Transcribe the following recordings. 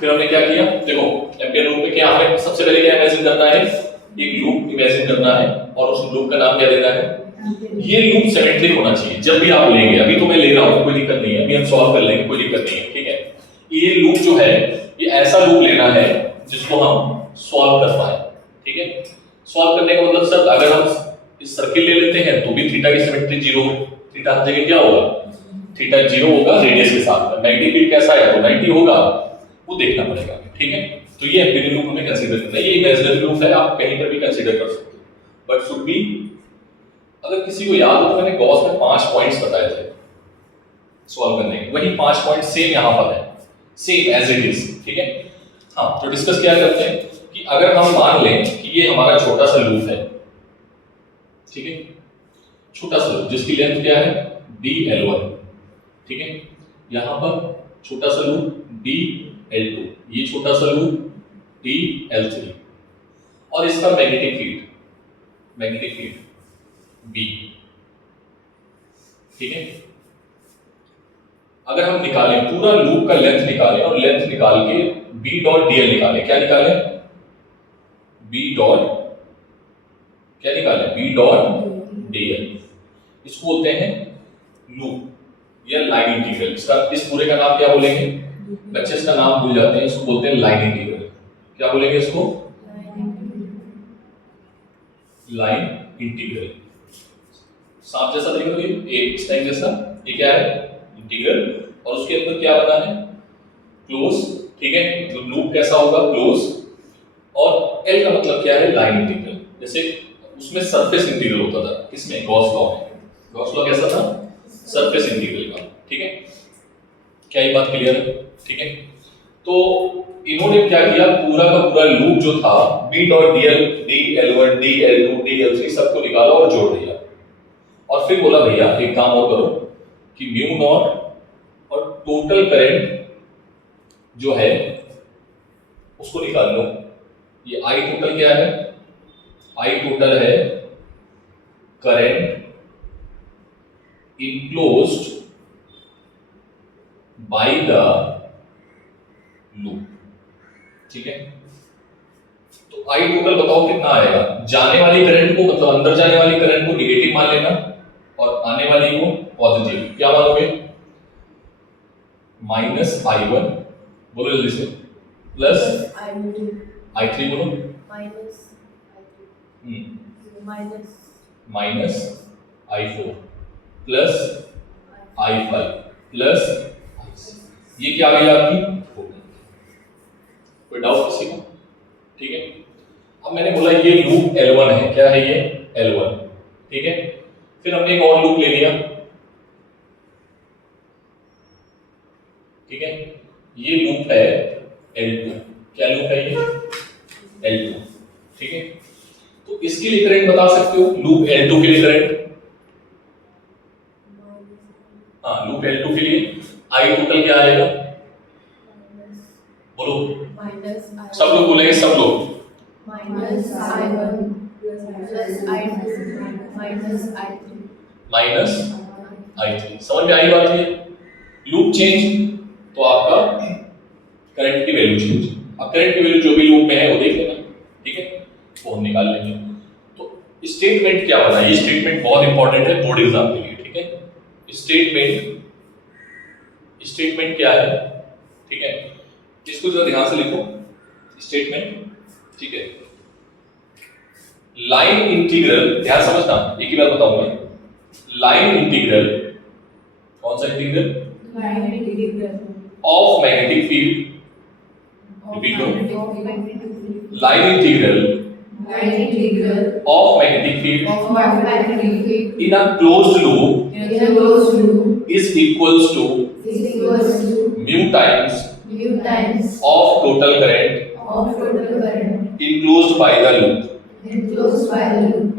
फिर हमने क्या किया, देखो एम्पियर लूप में क्या हमें सबसे पहले क्या इमेजिन करना है, एक लूप इमेजिन करना है और उस लूप का नाम क्या देना है, ये लूप सिमेट्रिक होना चाहिए जब भी आप लेंगे। अभी तो मैं ले रहा हूं, कोई दिक्कत नहीं है, अभी हम सॉल्व कर लेंगे, कोई दिक्कत नहीं है, ठीक है। ये लूप जो है ये ऐसा लूप लेना है जिसको हम सॉल्व कर पाए, ठीक है। सॉल्व करने का मतलब सर अगर हम इस सर्किल ले लेते हैं तो भी थीटा की सिमेट्री 0 हो, थीटा हर जगह क्या होगा, थीटा 0 होगा रेडियस के साथ में। 90 फीट कैसा है तो 90 होगा, वो देखना पड़ेगा, ठीक है। तो ये एम्पिरिकल लूप हमें कंसीडर करना है, ये इमेजिनरी लूप है, आप कहीं पर भी कंसीडर कर सकते हो, बट शुड बी, अगर किसी को याद हो तो मैंने गॉस में 5 पॉइंट्स बताए थे सॉल्व करने के, वही 5 पॉइंट सेम यहां पर है, सेम एज इट इज, ठीक है। हाँ, तो डिस्कस क्या करते हैं कि अगर हम मान लें कि ये हमारा छोटा सा लूप है, ठीक है, छोटा सा लूप जिसकी लेंथ क्या है dl1, ठीक है, यहां पर छोटा सा लूप dl2, ये छोटा सा लूप dl3 और इसका मैग्नेटिक फील्ड B, ठीक है। अगर हम निकालें पूरा लूप का लेंथ निकालें और लेंथ निकाल के B डॉट dl निकालें, क्या निकालें, B डॉट क्या निकालें, B डॉट dl, इसको बोलते हैं लूप या लाइन इंटीग्रल। इसका इस पूरे का नाम क्या बोलेंगे, बच्चे इसका नाम भूल जाते हैं, इसको बोलते हैं लाइन इंटीग्रल। क्या बोलेंगे इसको, लाइन इंटीग्रल। सांप जैसा देखो ये एक स्टैंग जैसा, ये क्या है इंटीग्रल, और उसके अंदर क्या बना है क्लोज, ठीक है। तो लूप कैसा होगा क्लोज, और एल का मतलब क्या है लाइन इंटीग्रल। जैसे उसमें सरफेस इंटीग्रल होता था, किसमें, गॉस लॉ में। गॉस लॉ कैसा था, सरफेस इंटीग्रल का, ठीक है। क्या ये बात क्लियर है, ठीक है। तो इन्होंने क्या किया, पूरा का पूरा लूप जो था b dot dl, dl1, dl2, dl3 सबको निकाला और जोड़ दिया, और फिर बोला भैया एक काम और करो कि म्यू नॉट और टोटल करंट जो है उसको निकाल लो। ये I टोटल क्या है, I टोटल है current enclosed by the loop, ठीक है। तो I टोटल बताओ कितना आएगा, जाने वाली करंट को मतलब अंदर जाने वाली करंट को नेगेटिव मान लेना और आने वाली को पॉजिटिव, क्या मानोगे, माइनस I1, बोलो जल्दी से, प्लस I3 बोलो, minus I4 plus I5 plus ये क्या आ गई आपकी, कोई डाउट किसी को, ठीक है। अब मैंने बोला ये लूप L1 है, क्या है ये L1, ठीक है। फिर हमने एक और लूप ले लिया, ठीक है, ये लूप है L2, क्या लूप है ये L2, ठीक है। तो इसके लिए करंट बता सकते हो, लूप L2 के लिए करंट, हाँ लूप L2 के लिए I टोटल क्या आएगा, बोलो सब लोग बोलेंगे, सब लोग, माइनस I3, समझ में आई बात, ये लूप चेंज तो आपका करंट की वैल्यू चेंज, अब करंट की वैल्यू जो भी लूप में है वो देख लेना, ठीक है, वो हम निकाल लेंगे। तो स्टेटमेंट क्या बना, ये स्टेटमेंट बहुत इंपॉर्टेंट है बोर्ड एग्जाम के लिए, ठीक है। स्टेटमेंट क्या है, ठीक है, इसको जरा ध्यान से लिखो, स्टेटमेंट, ठीक है। लाइन इंटीग्रल, ध्यान समझना, एक ही बात बताऊंगा, लाइन इंटीग्रल, कौन सा integral, line integral of magnetic field, repeat करो, line integral of magnetic field in a closed loop is equals to mu times of total current enclosed by the loop।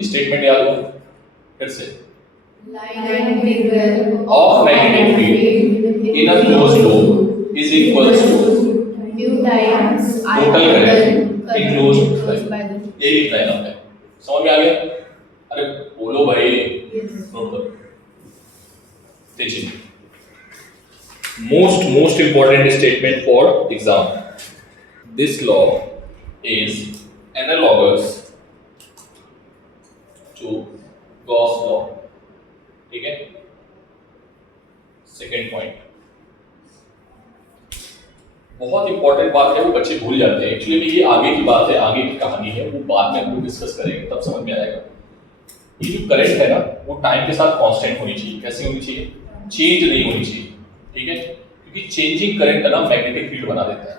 Statement याद हो फिर से, line integral of magnetic field in a closed loop is equals to mu times total current enclosed by the loop। ये लिखना है ना, पे समझ में आ गया, अरे बोलो भाई, नोट करो। Most important statement for exam, this law is analogous to Gauss law. ठीक है, सेकेंड पॉइंट, बहुत इंपॉर्टेंट बात है, वो बच्चे भूल जाते हैं। एक्चुअली ये आगे की बात है, आगे की कहानी है, वो बाद में हम लोग डिस्कस करेंगे, तब समझ में आएगा। ये जो करंट है ना, वो टाइम के साथ कांस्टेंट होनी चाहिए। कैसी होनी चाहिए? चेंज नहीं होनी चाहिए। ठीक है, क्योंकि चेंजिंग करंट ना मैग्नेटिक फील्ड बना देता है।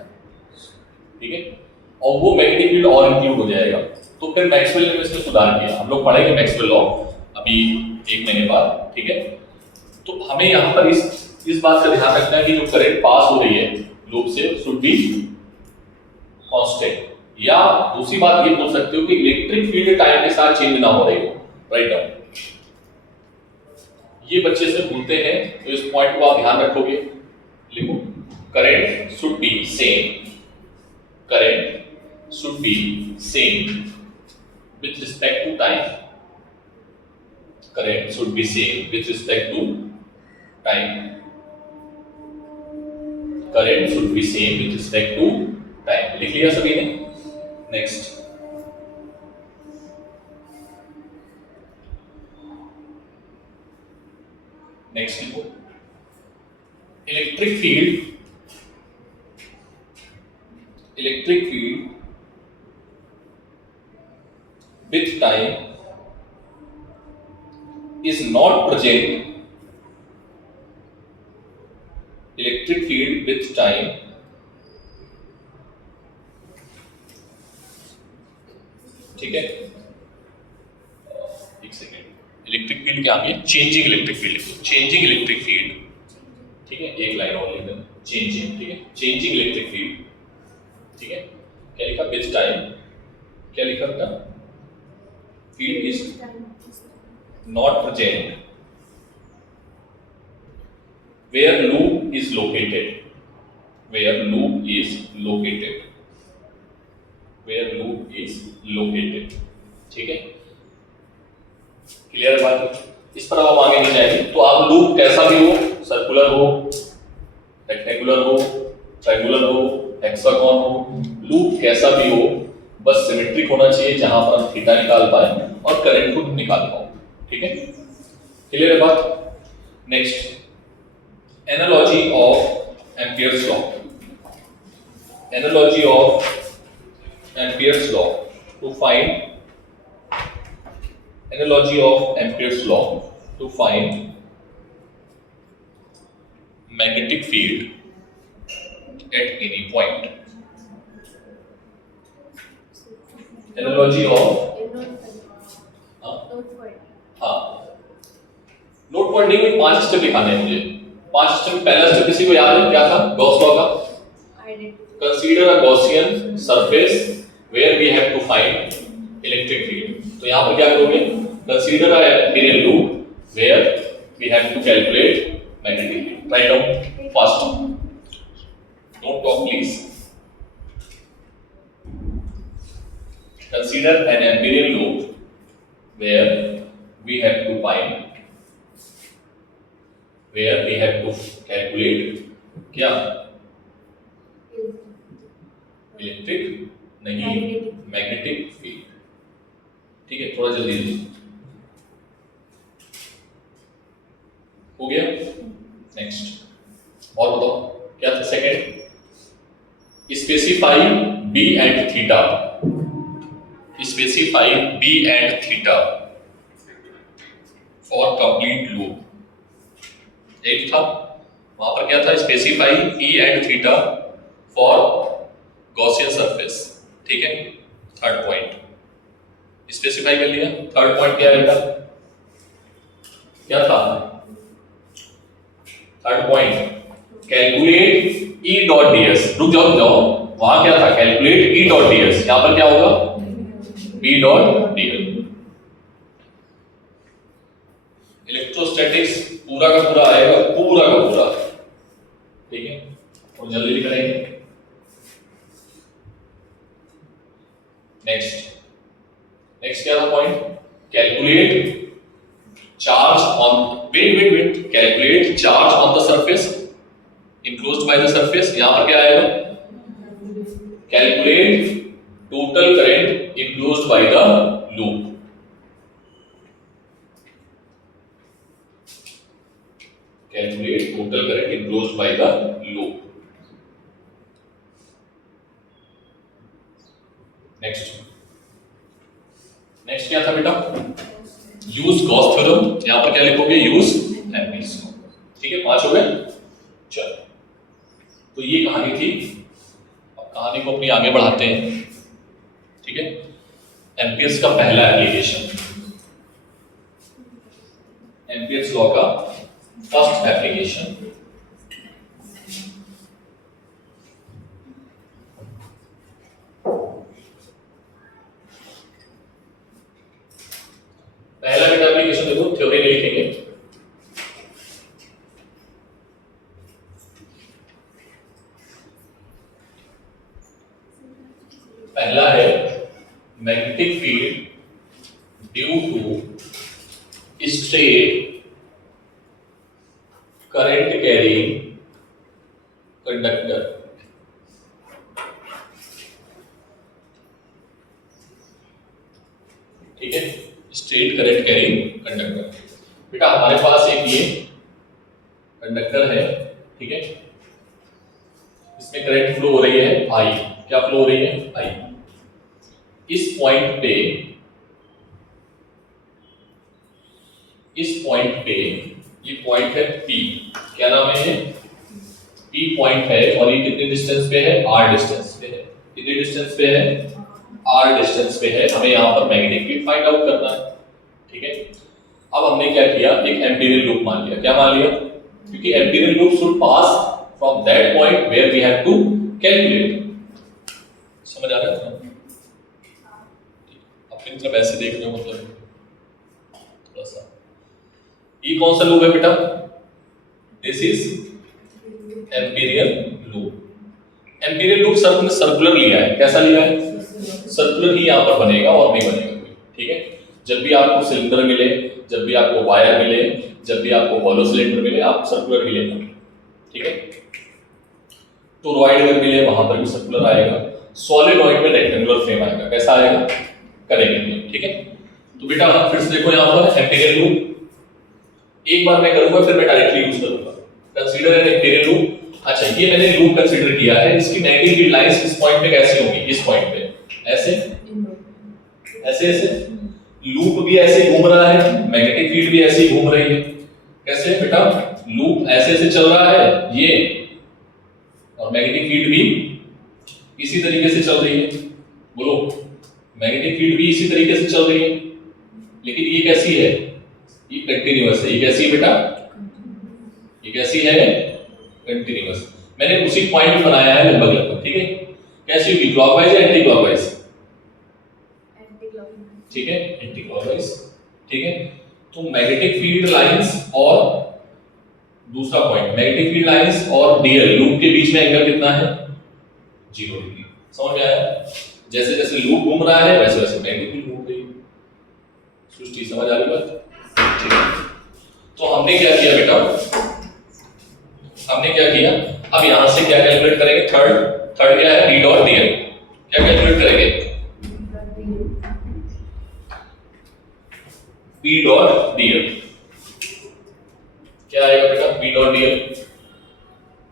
ठीक है, और वो मैग्नेटिक फील्ड और इंक्लूड हो जाएगा। तो फिर मैक्सवेल ने इसमें सुधार किया। हम लोग पढ़ेंगे मैक्सवेल लॉ अभी 1 महीने बाद। ठीक है, तो हमें यहाँ पर इस बात का ध्यान रखना है कि जो करंट पास हो रही है लूप से शुड बी कांस्टेंट, या दूसरी बात ये बोल सकते हो कि इलेक्ट्रिक फील्ड टाइम के साथ चेंज ना हो रही हो। राइट डाउन, ये बच्चे से भूलते हैं, तो इस पॉइंट को आप ध्यान रखोगे। लिखो, current should be same, current should be same with respect to time, current should be same with respect to time, current should be same with respect to time। लिख लिया सभी ने? नेक्स्ट, नेक्स्ट लिखो, electric field with time is not present, electric field with time ठीक है, एक second, electric field क्या है? Changing electric field, changing electric field. ठीक है, एक लाइन और लिख देना, चेंजिंग। ठीक है, चेंजिंग इलेक्ट्रिक फील्ड। ठीक है, क्या लिखा? विद टाइम, क्या लिखा था? field is not present where loop is located, where loop is located, where loop is located। ठीक है, क्लियर बात? इस पर आप आगे नहीं जाएंगे। तो आप लूप कैसा भी हो, सर्कुलर हो, रेक्टेंगुलर हो, ट्रायंगुलर हो, हेक्सागोन हो, लूप कैसा भी हो, बस सिमेट्रिक होना चाहिए, जहां पर हम थीटा निकाल पाए और करंट को निकाल पाओ। ठीक है, क्लियर है बात? Next, analogy of Ampere's law, analogy of Ampere's law to find, analogy of Ampere's law to find magnetic field at any point. Analogy of, हाँ, नोट पॉइंट नहीं, 5 स्टेप दिखाने हैं मुझे। 5 स्टेप, पहला स्टेप किसी को याद है क्या था? गॉस लॉ का, consider a Gaussian surface where we have to find electric field. तो यहां पर क्या करोगे? Consider a Amperian loop where we have to calculate magnetic field. Write down fast, don't talk please. Consider an empyreal loop where we have to calculate क्या? Electric नहीं, magnetic field. ठीक है, थोड़ा जल्दी जल्दी हो गया। नेक्स्ट, और बताओ क्या था? Second, specify B and theta, specify b and theta for complete loop। एक था वहां पर क्या था? specify e and theta for Gaussian surface। ठीक है, थर्ड पॉइंट स्पेसिफाई कर लिया। थर्ड पॉइंट क्या है बेटा? क्या था third point? Calculate e dot ds। रुक जाओ, वहां क्या था? Calculate e dot ds। यहां पर क्या होगा? B dot dl। इलेक्ट्रोस्टैटिक्स पूरा का पूरा आएगा, पूरा का पूरा। ठीक है, और जल्दी करेंगे। नेक्स्ट क्या था point? Calculate charge on, wait, calculate charge on the surface enclosed by the surface. यहां पर क्या आएगा? Calculate total current enclosed by the loop. Calculate total current enclosed by the loop. Next क्या था बेटा? Use Gauss theorem. यहां पर क्या लिखोगे? Use Ampere's. ठीक है, 5 हो गए। चलो, तो ये कहानी थी। अब कहानी को अपनी आगे बढ़ाते हैं। ठीक है, एम्पीयर्स का पहला एप्लीकेशन, एम्पीयर्स लॉ का फर्स्ट एप्लीकेशन। पहला बेटा एप्लीकेशन देखो, थ्योरी नहीं लिखेंगे। पहला है magnetic field due to straight current carrying conductor. ठीक है, स्ट्रेट करंट कैरिंग कंडक्टर। बेटा हमारे पास एक ये कंडक्टर है। ठीक है, इसमें करंट फ्लो हो रही है आई। क्या फ्लो हो रही है? आई। इस पॉइंट पे ये पॉइंट है P। क्या नाम है ये? P पॉइंट है, और ये कितने डिस्टेंस पे है? R डिस्टेंस पे है। कितने डिस्टेंस पे है? R डिस्टेंस पे है। हमें यहाँ पर मैग्नेटिक फील्ड फाइंड आउट करना है। ठीक है, अब हमने क्या किया? एक एम्पीरियल लूप मान लिया। क्या मान लिया? क्योंकि Amperian loop should pass from that point where we have to calculate. समझ आ रहा है? अपनी तरफ ऐसे देख रहे हो, मतलब थोड़ा सा। ये कौन सा लूप है बेटा? This is Amperian loop. Amperian loop sir ने सर्कुलर लिया है। कैसा लिया है? सर्कुलर ही यहाँ पर बनेगा और नहीं बनेगा कोई। ठीक है, जब भी आपको सिलेंडर मिले, जब भी आपको वायर मिले, जब भी आपको हॉलो सिलेंडर मिले, आप सर्कुलर ही लेना। ठीक है, टोरॉइड अगर मिले वहां पर भी सर्कुलर आएगा। सॉलिडॉइड में रेक्टेंगुलर फ्रेम आएगा। कैसा आएगा? करेंगे। ठीक है, तो बेटा फिर से देखो यहाँ पर एम्पीरियल लूप। एक बार मैं करूंगा, फिर मैं डायरेक्टली यूज करूंगा। Consider N Amperian loop. अच्छा, ये मैंने लूप कंसीडर किया है। इसकी मैग्नेटिक फील्ड लाइंस इस पॉइंट पे कैसी होंगी? इस पॉइंट पे ऐसे ऐसे ऐसे। लूप भी ऐसे घूम रहा है, मैग्नेटिक फील्ड भी ऐसे ही घूम रही है। कैसे बेटा? लूप ऐसे ऐसे चल रहा है ये, और मैग्नेटिक फील्ड भी इसी तरीके से चल रही है। बोलो, मैग्नेटिक फील्ड भी इसी तरीके से चल रही है, लेकिन ये कैसी है? ये कंटीन्यूअस है। ये कैसी है बेटा? ये कैसी है? कंटीन्यूअस। मैंने उसी पॉइंट बनाया है लगभग लगभग। ठीक है, कैसी होगी? क्लॉकवाइज या एंटी क्लॉकवाइज? ठीक है, एंटी क्लॉकवाइज। ठीक है, तो मैग्नेटिक फील्ड लाइंस और दूसरा पॉइंट, मैग्नेटिक फील्ड लाइंस और डीएल लूप के बीच में एंगल कितना है? 0 डिग्री। समझ में आया? जैसे जैसे लूप घूम रहा है वैसे वैसे मैग्नेटिक फील्ड घूम रही है। सृष्टि समझ आ रही बात? ठीक है, तो हमने क्या किया बेटा? हमने क्या किया? अब यहां से क्या कैलकुलेट करेंगे? थर्ड क्या है? D dot dl. क्या कैलकुलेट करेंगे? B dot dl. क्या आएगा बेटा? B dot dl.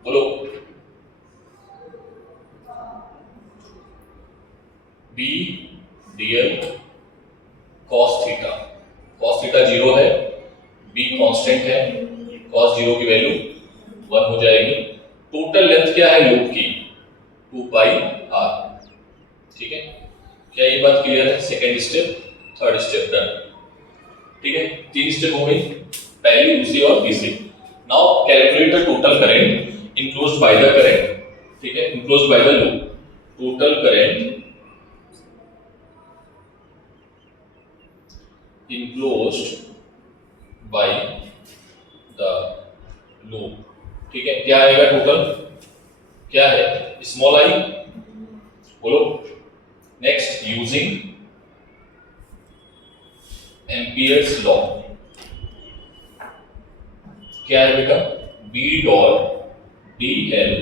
बोलो, B dl cos theta. Cos theta 0 है, बी कांस्टेंट है, कॉस 0 की वैल्यू 1 हो जाएगी। टोटल लेंथ क्या है लूप की? 2 पाई आर। ठीक है, क्या ये बात क्लियर है? Second step, third step done. ठीक है, 3 स्टेप हो गई, पहली, दूसरी और तीसरी। Now calculate the total current enclosed by the current. ठीक है, enclosed by the loop. Total current enclosed by the loop. ठीक है, क्या आएगा टोटल? क्या है? Small I. बोलो, नेक्स्ट, यूजिंग एम्पियर्स लॉ। क्या है बेटा? B dot D L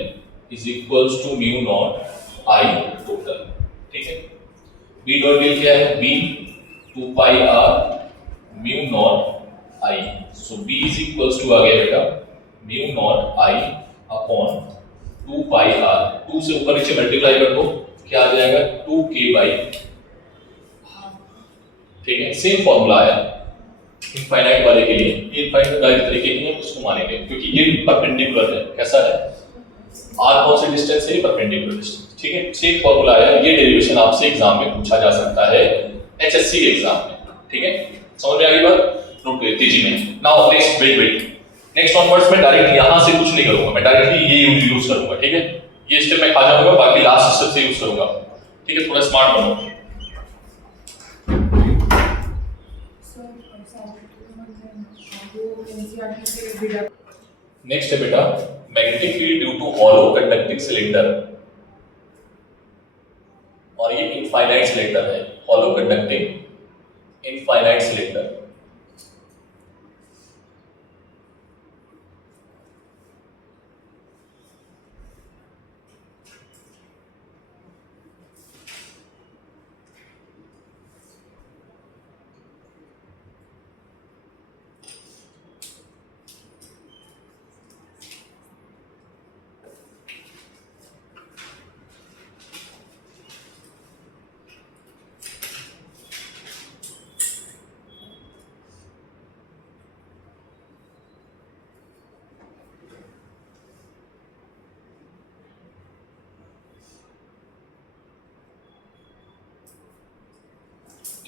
is equals to mu naught I total, ठीक है। बी डॉट डील क्या है, B 2 pi r mu naught I, so B is equals to आ गया बेटा mu naught I upon 2 pi r, 2 से ऊपर नीचे मल्टीप्लाई कर दो, क्या आ जाएगा 2k बाई, ठीक है। सेम फॉर्मूला है इनफाइनाइट वाले के लिए, ये इनफाइनाइट वाले तरीके की है, उसको मानेंगे क्योंकि ये परपेंडिकुलर है। कैसा है, आर कौन से डिस्टेंस है, परपेंडिकुलर डिस्टेंस, ठीक है। सेम फॉर्मूला है, ये डेरिवेशन आपसे एग्जाम में पूछा जा सकता है, एचएससी के एग्जाम में, ठीक है। समझ में आ गई बात, नोट कर तेजी में। Now next wait next onwards में डायरेक्ट यहां से कुछ नहीं करूंगा, मैं डायरेक्टली ये यूज करूंगा, ठीक है। ये स्टेप मैं खा जाऊंगा, बाकी लास्ट स्टेप से यूज करूंगा, ठीक है। थोड़ा स्मार्ट बनो। नेक्स्ट है बेटा magnetic field due to hollow conducting cylinder, और ये इनफाइनाइट सिलेंडर है, हॉलो कंडक्टिंग इनफाइनाइट सिलेंडर।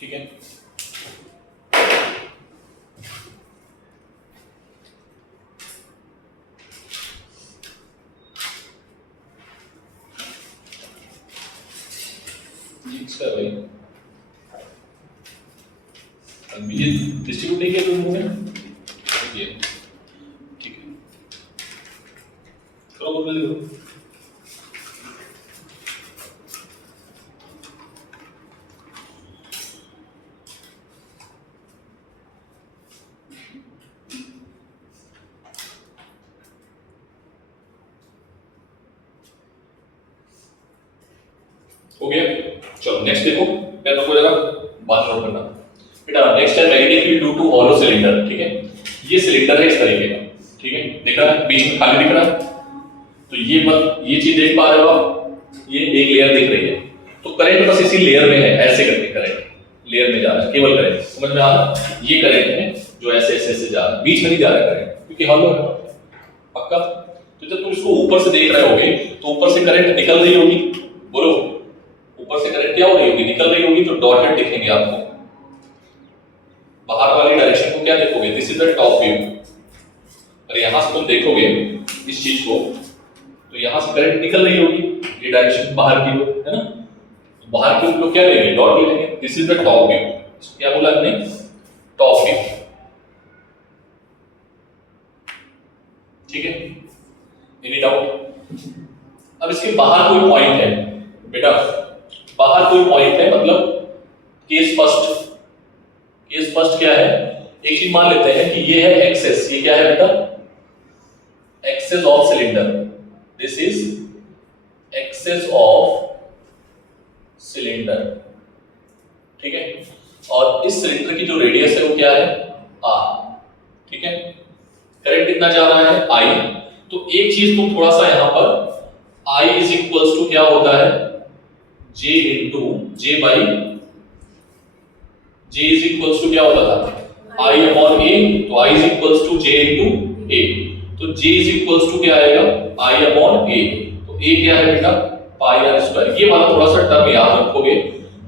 ठीक है, इसका भाई अब ये डिस्ट्रीब्यूट नहीं किया तुम लोगों ने, ये ठीक है, करो बोल जल्दी करो। हो गया, चलो नेक्स्ट देखो, मैं तो जरा बात नोट करना बेटा। नेक्स्ट है magnetic field due to hollow cylinder, ठीक है। ये सिलेंडर है इस तरीके का, ठीक है, दिख रहा है, बीच में खाली दिख रहा है, तो ये चीज देख पा रहे हो आप, ये एक लेयर दिख रही है, तो करंट बस इसी लेयर में है, ऐसे करके करंट लेयर में जा रहा है, केवल करंट, समझ में आ रहा है। ये करंट है जो ऐसे ऐसे ऐसे जा रहा है, बीच में नहीं जा रहा है करंट, क्योंकि हॉलो है पक्का। तो जब तुम इसको ऊपर से देख रहे होगे तो ऊपर से करंट निकल रही होगी, बोलो ऊपर से करंट क्या हो रही होगी, निकल रही होगी, तो डॉटेड दिखेंगे आपको। बाहर वाली डायरेक्शन को क्या देखोगे, this is the top view, और यहां से तुम देखोगे इस चीज को, तो यहां से करंट निकल रही होगी, ये डायरेक्शन बाहर की हो, है ना। तो बाहर की लोग क्या लेंगे, डॉट ले लेंगे, this is the top view. क्या बोला हमने, टॉप व्यू, ठीक है। Any doubt. अब इसके बाहर कोई पॉइंट है बेटा, बाहर कोई पॉइंट है, मतलब केस फर्स्ट क्या है, एक चीज मान लेते हैं कि ये है एक्सेस, ये क्या है बेटा, axis of cylinder, this is axis of cylinder, ठीक है। और इस सिलेंडर की जो रेडियस है वो क्या है, आर, ठीक है। करंट कितना जा रहा है, आई। तो एक चीज तुम थोड़ा सा यहां पर, आई इज इक्वल्स टू क्या होता है, J into J by, J is equals to क्या होता था, I अपॉन A, तो I is equals to J into A, तो J इज इक्वल्स टू क्या आएगा, I अपॉन A, तो A क्या है बेटा, पाई आर स्क्वायर। ये वाला थोड़ा सा टर्म याद रखोगे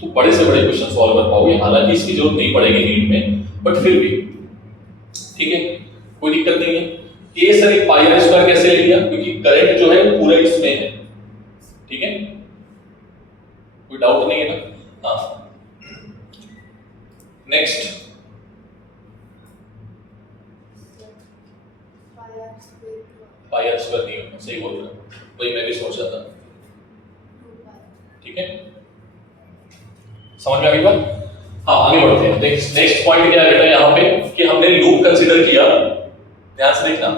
तो बड़े से बड़े क्वेश्चन सॉल्व कर पाओगे, हालांकि इसकी जरूरत नहीं पड़ेगी नीट में, बट फिर भी ठीक है, कोई दिक्कत नहीं है। A सर एक पाई आर स्क्वायर कैसे ले लिया, क्योंकि करंट जो है पूरा इसमें है, ठीक है, कोई डाउट नहीं है ना। हाँ नेक्स्ट, पाई आर स्क्वायर नहीं होगा, सही बोल रहा हूं, वही मैं भी सोच रहा था, ठीक है, समझ में आ गई बात। हाँ आगे बढ़ते हैं। नेक्स्ट पॉइंट क्या है बेटा यहाँ पे, कि हमने लूप कंसीडर किया, ध्यान से देखना,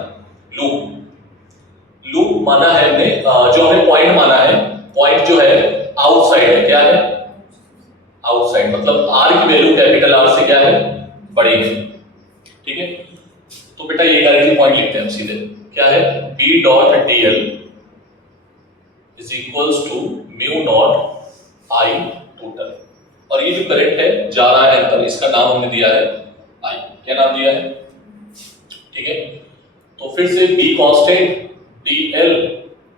लूप माना है हमने, जो हमने पॉइंट माना है पॉइंट जो है आउटसाइड है, क्या है आउटसाइड, मतलब आर की वैल्यू कैपिटल आर से क्या है बढ़ेगी, ठीक है। तो बेटा ये डायरेक्टली पॉइंट लिखते हैं हम सीधे, क्या है B dot dl is equals to mu naught I total, और ये जो करंट है जा रहा है अंदर, इसका नाम हमने दिया है आई, क्या नाम दिया है, ठीक है। तो फिर से be constant DL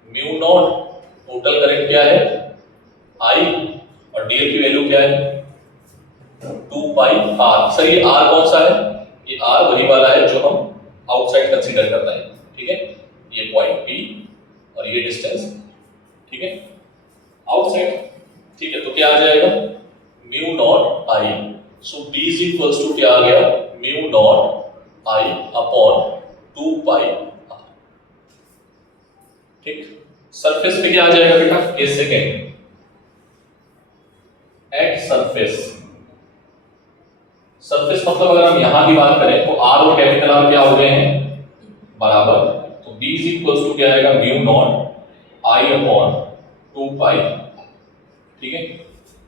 mu naught total current क्या है आई, और डीएल की वैल्यू क्या है 2 पाई आर। सर ये आर कौन सा है, ये आर वही वाला है जो हम आउटसाइड कंसीडर कर रहे हैं, ठीक है। ये पॉइंट पी और ये डिस्टेंस, ठीक है, आउटसाइड, ठीक है। तो क्या आ जाएगा mu naught I, so B is equals to क्या आ गया mu naught I upon 2 pi r, ठीक। सरफेस पे क्या आ जाएगा बेटा, एक सेकेंड, एट सरफेस, सरफेस मतलब अगर हम यहां की बात करें तो आर और कैपिटल आर क्या हो गए हैं बराबर, तो बी इज इक्वल्स टू क्या आएगा म्यू नॉट आई अपॉन 2 पाई, ठीक है।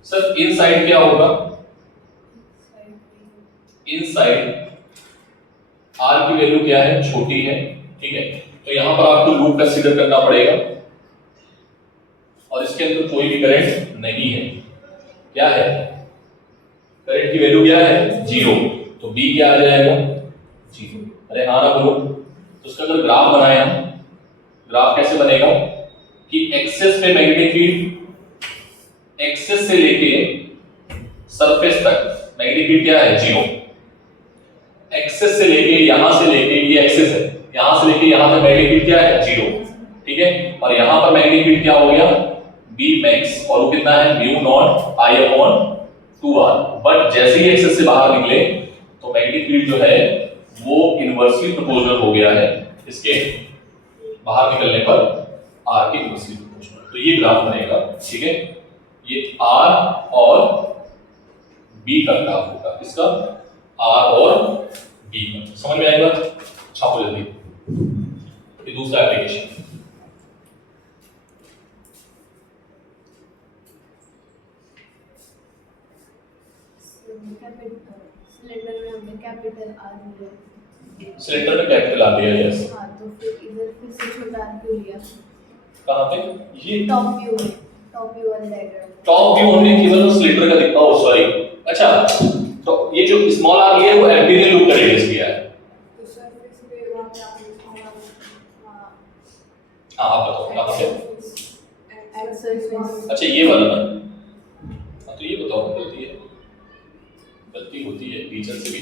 सर इनसाइड क्या होगा, इनसाइड आर की वैल्यू क्या है छोटी है, ठीक है। तो यहां पर आपको लूप कंसीडर करना पड़ेगा और इसके अंदर कोई भी करंट नहीं है, क्या है करंट की वैल्यू क्या है 0, तो बी क्या आ जाएगा 0। अरे हाँ ना बोलो, तो उसका अगर ग्राफ बनाए हम, ग्राफ कैसे बनेगा कि एक्सेस पे मैग्नेटिक फील्ड, एक्सेस से लेके सरफेस तक मैग्नेटिक फील्ड क्या है 0, एक्सेस से लेके यहां से लेके ये एक्सेस है, यहां से लेके यहां तक मैग्नेटिक फील्ड क्या है 0, ठीक है। और यहां पर मैग्नेटिक फील्ड क्या हो गया बी मैक्स, और वो कितना है mu naught I upon 2r। But जैसे ही एक्सेस से बाहर निकले तो मैग्नेटिक फील्ड जो है वो इनवर्सली प्रोपोर्शनल हो गया है इसके बाहर निकलने पर r के इनवर्सली प्रोपोर्शनल। तो ये ग्राफ बनेगा, ठीक है, ये r और b का ग्राफ होगा, इसका r और b का, समझ में आएगा, छापो जल्दी। ये दूसरा एप्लीकेशन, सिलेंडर में हमने कैपिटल आर लिया, सिलेंडर में कैपिटल आर लिया, यस। हां तो फिर इधर फिर से छोटा आर क्यों लिया, कहां पे ये टॉप व्यू में, टॉप व्यू वाले डायग्राम, टॉप व्यू हमने केवल सिलेंडर का दिखा, ओ सॉरी, अच्छा तो ये जो स्मॉल आर लिया है वो एम्पिरियल लूप का रेडियस लिया है, तो सरफेस पे वहां पे आपने स्मॉल हां आप बताओ कहां से, एक्सेस, अच्छा ये वाला ना, तो ये बताओ गलती है, गलती होती है टीचर से भी,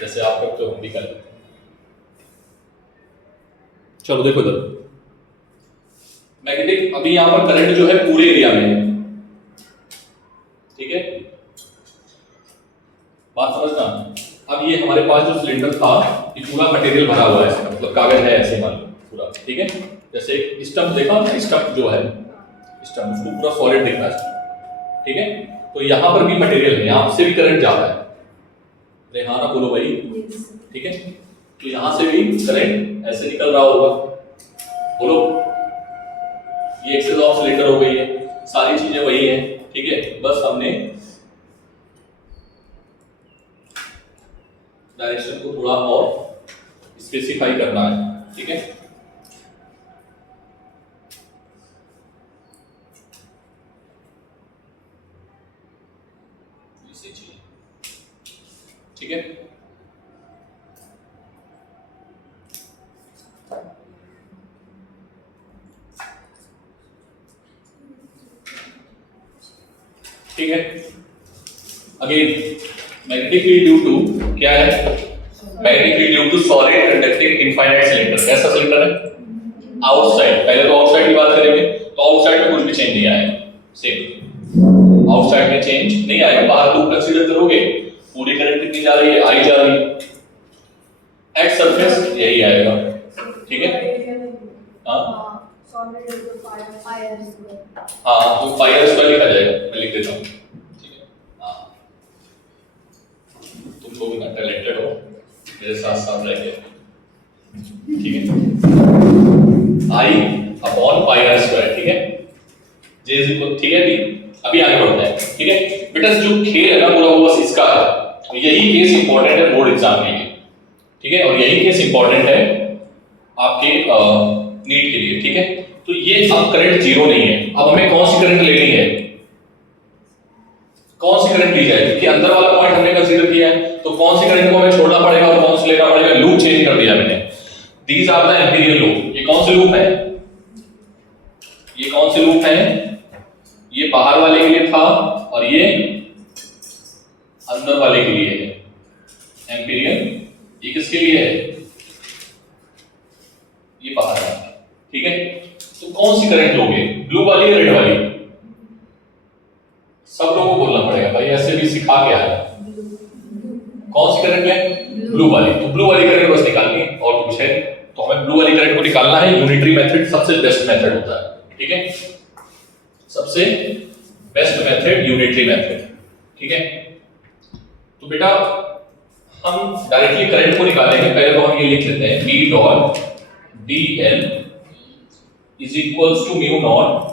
जैसे आप करते हो हम भी कर लेते हैं। चलो देखो इधर मैग्नेटिक, अभी यहां पर करंट जो है पूरे एरिया में है, ठीक है, बात समझना। अब ये हमारे पास जो सिलेंडर था ये पूरा मटेरियल भरा हुआ है, इसका मतलब कागज है ऐसे मान लो पूरा, ठीक है। जैसे एक स्टंप देखा ना, स्टंप जो है स्टंप उसको पूरा सॉलिड दिख रहा है, ठीक है। तो यहाँ पर भी मटेरियल है, यहाँ से भी करंट जा रहा है, अरे हाँ ना बोलो भाई, ठीक है। तो यहाँ से भी करंट ऐसे निकल रहा होगा, बोलो, ये एक्सेस ऑफ सिलेंडर हो गई है, सारी चीजें वही है, ठीक है, बस हमने डायरेक्शन को थोड़ा और स्पेसिफाई करना है, ठीक है। ठीक है, ठीक है। Again magnetic field due to क्या है, magnetic field due to solid conducting infinite cylinder, कैसा सिलेंडर है आउटसाइड, पहले तो आउटसाइड की बात करेंगे, तो आउटसाइड में कुछ भी चेंज नहीं आएगा, सेम आउटसाइड में चेंज नहीं आएगा, बाहर लूप कंसीडर करोगे पूरी करंट कितनी जा रही है आई जा रही है, एट सरफेस यही आएगा, ठीक है। हाँ हाँ तो पाई आर स्क्वायर लिखा जाएगा, मैं लिख देता हूँ, ठीक है। हाँ तुम लोग ना टैलेंटेड हो, मेरे साथ साथ रह गए, ठीक है, आई अपॉन पाई आर स्क्वायर, ठीक है। J इज इक्वल, ठीक है भी। अभी आगे बढ़ते हैं, ठीक है बेटा। जो खेल है ना पूरा वो बस इसका है, तो यही केस इंपॉर्टेंट है बोर्ड एग्जाम के लिए, ठीक है, और यही केस इंपॉर्टेंट है आपके नीट के लिए, ठीक है। तो ये अब करंट जीरो नहीं है, अब हमें कौन सी करंट लेनी है, कौन सी करंट ली जाए, क्योंकि अंदर वाला पॉइंट हमने कंसीडर किया है, तो कौन सी करंट को हमें छोड़ना पड़ेगा और कौन सी लेना पड़ेगा। लूप चेंज कर दिया मैंने। These are the Amperian loop. ये कौन से लूप है, ये कौन से लूप है, ये बाहर वाले के लिए था और ये अंदर वाले के लिए है एम्पीरियल। ये किसके लिए है, ये बाहर है, ठीक है। तो कौन सी करंट लोगे, ब्लू वाली या रेड वाली, सब लोगों को बोलना पड़ेगा भाई, ऐसे भी सिखा के आया। कौन सी करंट है, ब्लू वाली। तो ब्लू वाली करंट बस निकालनी है और कुछ है, तो हमें ब्लू वाली करंट को निकालना है। यूनिटरी मेथड सबसे बेस्ट मेथड होता है, ठीक है, सबसे बेस्ट मेथड यूनिटरी मेथड, ठीक है। तो बेटा हम डायरेक्टली करंट को निकालेंगे। पहले तो हम ये लिख लेते हैं, B dot dl is equals to mu naught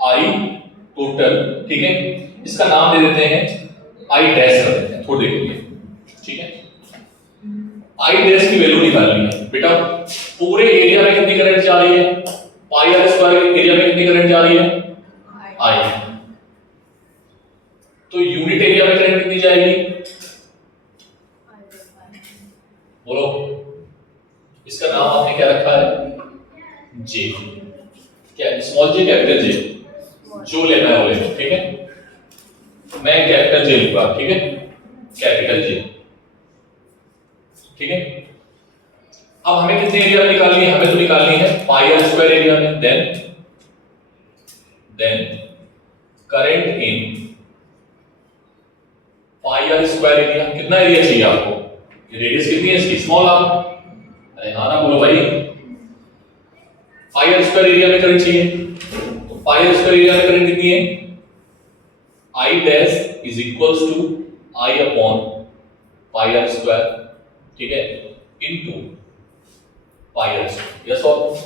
I total, ठीक है। इसका नाम दे देते हैं I डैश कर देते हैं थोड़ी देर के लिए, ठीक है। I डैश की वैल्यू निकालनी है बेटा। पूरे एरिया में कितनी करंट जा रही है, पाई आर स्क्वायर एरिया में कितनी करंट जा रही है, I। तो यूनिट एरिया में करंट कितनी जाएगी, बोलो। इसका नाम आपने क्या रखा है, J। क्या, स्मॉल J कैपिटल J, जो लेना है वो लेना, ठीक है। मैं कैपिटल J लूंगा, ठीक है, कैपिटल J, ठीक है। अब हमें कितने एरिया में निकालनी है, हमें तो निकालनी है पाई आर स्क्वायर एरिया में। Then current in pi r square area. कितना एरिया चाहिए आपको, रेडियस कितनी है इसकी, स्मॉल आर। अरे हाँ ना बोलो भाई, पाई आर स्क्वायर एरिया में करंट चाहिए, तो पाई आर स्क्वायर एरिया में करंट कितनी है, I dash is equals to I upon pi r square, ठीक है, into pi r square. Yes और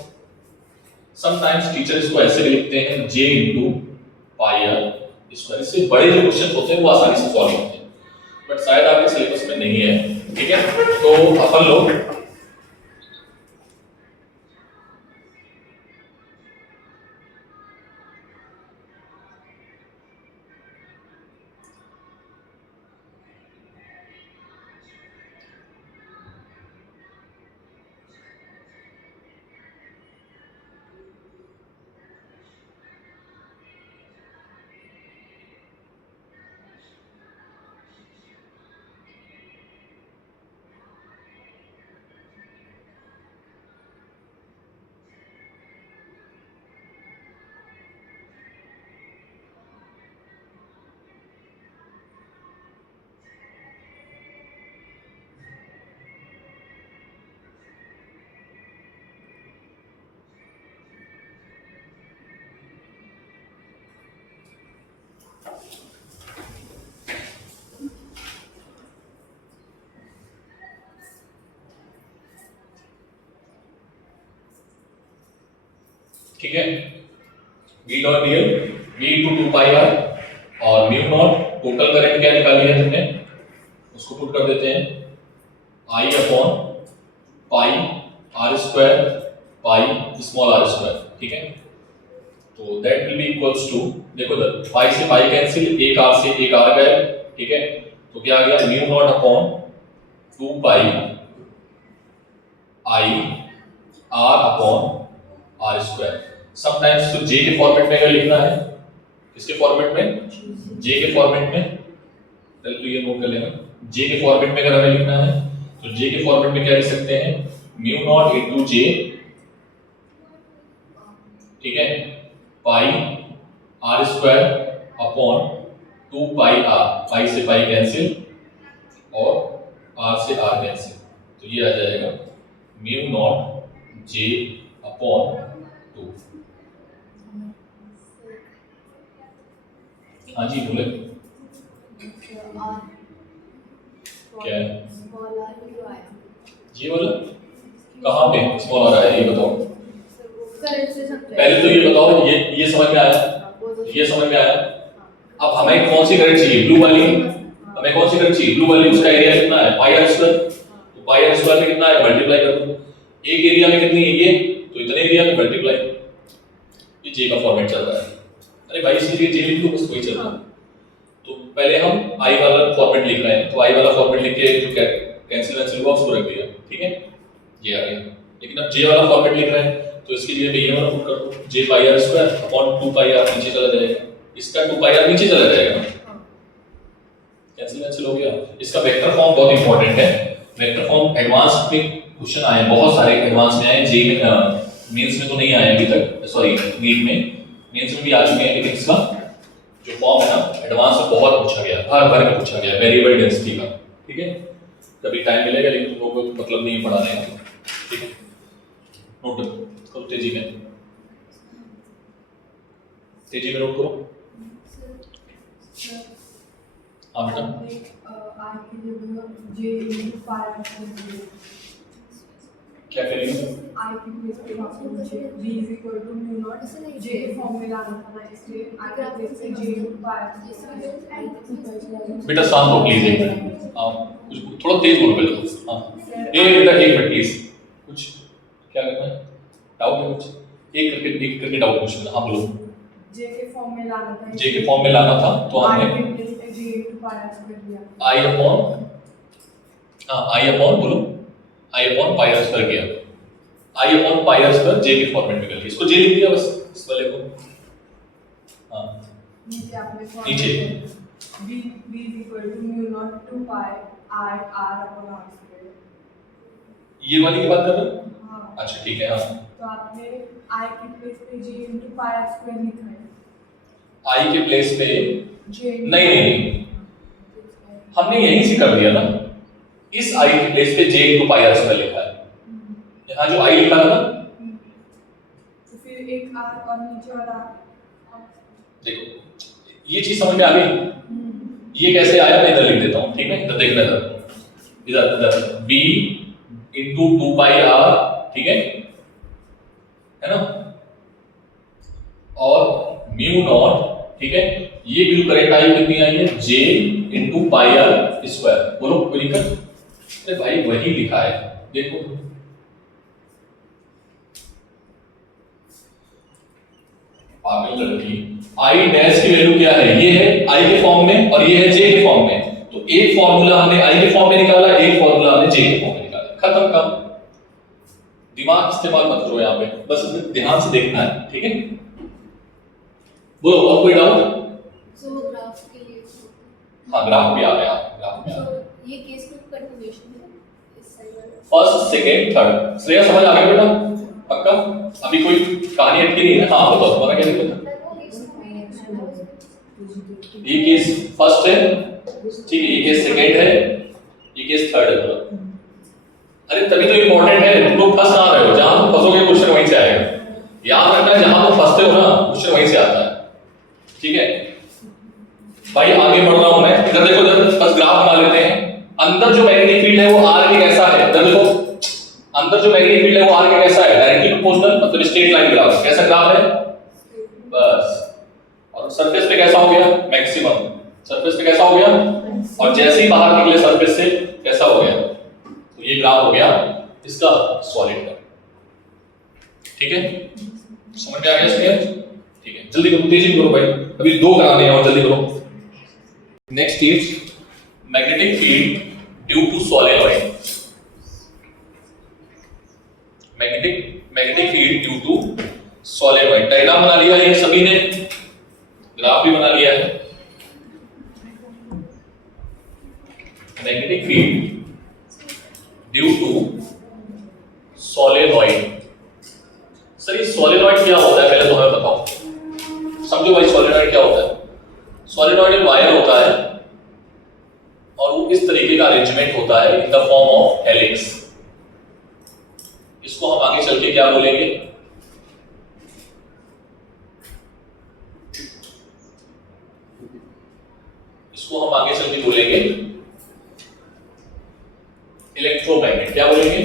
समटाइम्स टीचर इसको ऐसे भी लिखते हैं J into pi r square. इससे बड़े जो क्वेश्चन होते हैं वो आसानी से सॉल्व होते हैं, बट शायद आपके सिलेबस में नहीं है, ठीक है। तो अपन लोग ठीक है, V dot dl V into 2 पाई r और म्यू नॉट टोटल करंट क्या निकाली है तुमने, उसको पुट कर देते हैं I upon pi r square pi small r square, ठीक है। तो that will be equals to, देखो पाई से पाई कैंसिल, एक r से एक r गए, ठीक है। तो क्या आ गया, mu not upon 2 pi I r upon r square. Sometimes तो J के फॉर्मेट में अगर लिखना है, किसके फॉर्मेट में, J के फॉर्मेट में, चल तो ये नोट कर लेना, J के फॉर्मेट में अगर हमें लिखना है तो J के फॉर्मेट में क्या लिख सकते हैं, म्यू नॉट इनटू J, ठीक है, पाई r स्क्वायर अपॉन 2 पाई r, पाई से पाई कैंसिल और r से r कैंसिल, तो ये आ जाएगा म्यू नॉट J अपॉन 2। हाँ जी बोले, क्या है स्मॉल आर क्यों आया, ये वाला कहाँ पे स्मॉल आ रहा है ये बताओ। करंट से सब पहले तो ये समझ में आया, ये समझ में आया। अब हमें कौन सी करंट चाहिए, ब्लू वाली, हमें कौन सी करंट चाहिए, ब्लू वाली। उसका एरिया कितना है, पाई आर स्क्वायर, तो पाई आर स्क्वायर में कितना है, मल्टीप्लाई कर दो। एक एरिया में कितनी है ये, तो इतने एरिया में मल्टीप्लाई। ये जे का फॉर्मेट चल रहा है। अरे भाई इसीलिए जे लिख लो, बस वही चल रहा है। तो पहले हम आई वाला फॉर्मेट लिख रहे हैं, तो आई वाला फॉर्मेट लिख के जो कैंसिल हुआ उसको रख दिया, ठीक है, ये आ गया। लेकिन अब जे वाला फॉर्मेट लिख रहे हैं, तो इसके लिए ये वाला पुट कर दो, J pi r square upon 2 pi r नीचे चला जाएगा, इसका 2 पाई आर नीचे चला जाएगा, कैंसिल हो गया। इसका वेक्टर फॉर्म बहुत इंपॉर्टेंट है। वेक्टर फॉर्म एडवांस में क्वेश्चन आए, बहुत सारे एडवांस में आए, जे में मेंस में तो नहीं आए अभी तक, सॉरी नीट में, मेंस में भी आ चुके हैं, लेकिन इसका जो फॉर्म है ना एडवांस में बहुत पूछा गया, हर भर में पूछा गया, वेरिएबल डेंसिटी का, ठीक है। कभी टाइम मिलेगा, लेकिन तुम लोगों को मतलब नहीं पढ़ाने हैं, ठीक है। नोट करो तेजी में नोट करो। हाँ बेटा, क्या करेंगे, I की प्लेस पे b is equal to mu naught j form में लाना था ना, इसलिए I की प्लेस पे j बेटा शांत हो प्लीज, एक मिनट, हाँ कुछ थोड़ा तेज बोलो पहले। हाँ एक मिनट प्लीज, कुछ क्या करना है, डाउट है कुछ, एक करके डाउट पूछना। हाँ बोलो। j के फॉर्म में लाना था, j के फॉर्म में लाना था, तो हमने I की प्लेस पे j into pi r square लिया, i अपॉन, हाँ i अपॉन बोलो, i upon pi r square किया, i upon pi r square j के फॉर्मेट में कर लिया, इसको j लिख दिया बस, इस वाले को। हाँ नीचे आपने नीचे b is equal to mu naught 2 pi r upon r square, ये वाली की बात कर रहे हो? हाँ अच्छा ठीक है। हाँ तो आपने I की प्लेस पे j into pi r square लिखा है, i के प्लेस पे j नहीं, हमने यहीं से कर दिया ना, इस i के प्लेस पे j into pi r square लिखा है, यहाँ जो i लिखा है ना, तो फिर एक r और नीचे वाला देखो ये चीज समझ में आ गई। ये कैसे आया, मैं इधर लिख देता हूँ, ठीक है, इधर देखना, इधर इधर b into 2 pi r, ठीक है ना, और म्यू नॉट, ठीक है, ये बिल्कुल करेक्ट आई कितनी आई है, j into pi r square. बोलो कोई दिक्कत? अरे भाई वही लिखा है, देखो पागल लड़की। i डैश की वैल्यू क्या है, ये है i के फॉर्म में और ये है j के फॉर्म में, तो एक फॉर्मूला हमने i के फॉर्म में निकाला, एक फॉर्मूला हमने j के फॉर्म में निकाला, खत्म काम। दिमाग इस्तेमाल मत करो यहाँ पे, बस ध्यान से देखना है, ठीक है। बोलो और कोई डाउट? सो ग्राफ के लिए, हाँ ग्राफ भी आ गया, ग्राफ भी आ गया। ये केस में कंटिन्यूएशन है इस साइड वाला, फर्स्ट सेकंड थर्ड, श्रेया समझ आ गया बेटा, पक्का? अभी कोई कहानी अटकी नहीं है? हाँ बताओ तुम्हारा क्या दिक्कत है? ये केस फर्स्ट है, ठीक है, ये केस सेकंड है, ये केस थर्ड है। अरे तभी तो इंपॉर्टेंट है, तुम लोग फंस कहाँ रहे हो, जहां तुम फंसोगे क्वेश्चन वहीं से आएगा, याद रखना है, जहां तुम फंसते हो ना क्वेश्चन वहीं से आता है, ठीक है भाई। आगे बढ़ रहा हूं मैं, इधर देखो, इधर बस ग्राफ बना लेते हैं। अंदर जो मैग्नेटिक फील्ड है वो आर के कैसा है, इधर देखो, अंदर जो मैग्नेटिक फील्ड है वो आर के कैसा है, डायरेक्टली प्रोपोर्शनल, मतलब स्ट्रेट लाइन ग्राफ, कैसा ग्राफ है बस। और सरफेस पे कैसा हो गया, मैक्सिमम, सरफेस पे कैसा हो गया, और जैसे ही बाहर निकले सरफेस से कैसा हो गया, तो ये ग्राफ हो गया इसका सॉलिड का, ठीक है, समझ में आ गया इसमें? ठीक है, जल्दी करो, तेजी करो भाई, अभी दो कराने हैं और जल्दी करो। Next is magnetic field due to solenoid, magnetic field due to solenoid. Diagram बना लिया ये सभी ने, ग्राफ भी बना लिया है। Magnetic field due to solenoid. Sir ये सॉलिनॉइड क्या होता है पहले तो हमें बताओ, समझो भाई सॉलिनॉइड क्या होता है। सॉलिनॉइड एक वायर होता है और वो इस तरीके का अरेंजमेंट होता है in the form of helix. इसको हम आगे चल के क्या बोलेंगे, इसको हम आगे चल के बोलेंगे इलेक्ट्रोमैग्नेट। क्या बोलेंगे,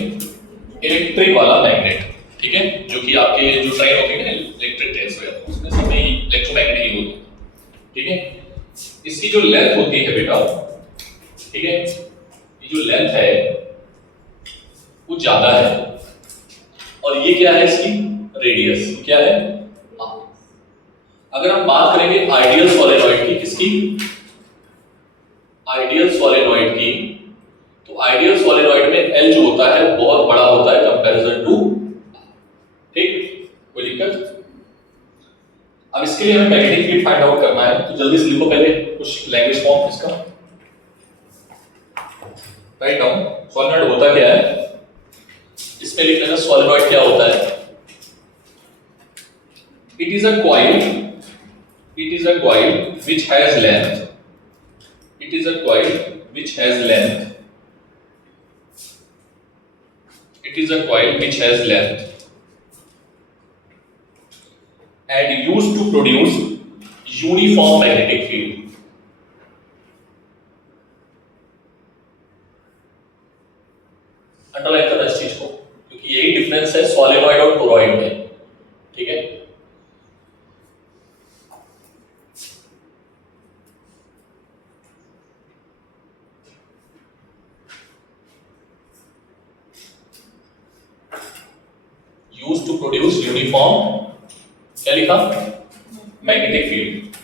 इलेक्ट्रिक वाला मैग्नेट, ठीक है, जो कि आपके जो ट्रेन होती है ना इलेक्ट्रिक ट्रेन वगैरह, उसमें सब में इसकी जो लेंथ होती है बेटा, ठीक है, ये जो लेंथ है वो ज्यादा है, और ये क्या है इसकी रेडियस क्या है। अगर हम बात करेंगे आइडियल सोलेनॉइड की, किसकी, आइडियल सोलेनॉइड की, तो आइडियल सोलेनॉइड में एल जो होता है बहुत बड़ा होता है कंपैरिजन टू, ठीक, कोई दिक्कत। अब इसके लिए हमें मैग्नेटिक फील्ड फाइंड आउट करना है, तो जल्दी से लिखो पहले कुछ लैंग्वेज फॉर्म इसका, राइट डाउन। सोलेनॉइड होता क्या है, इसमें लिख लेना सोलेनॉइड क्या होता है। It is a coil which has length, it is a coil which has length, it is a coil which has length and used to produce uniform magnetic field. Underline करना इस चीज को, क्योंकि यही डिफरेंस है सोलेनॉइड और toroid में, ठीक है। Used to produce uniform, क्या लिखा, magnetic field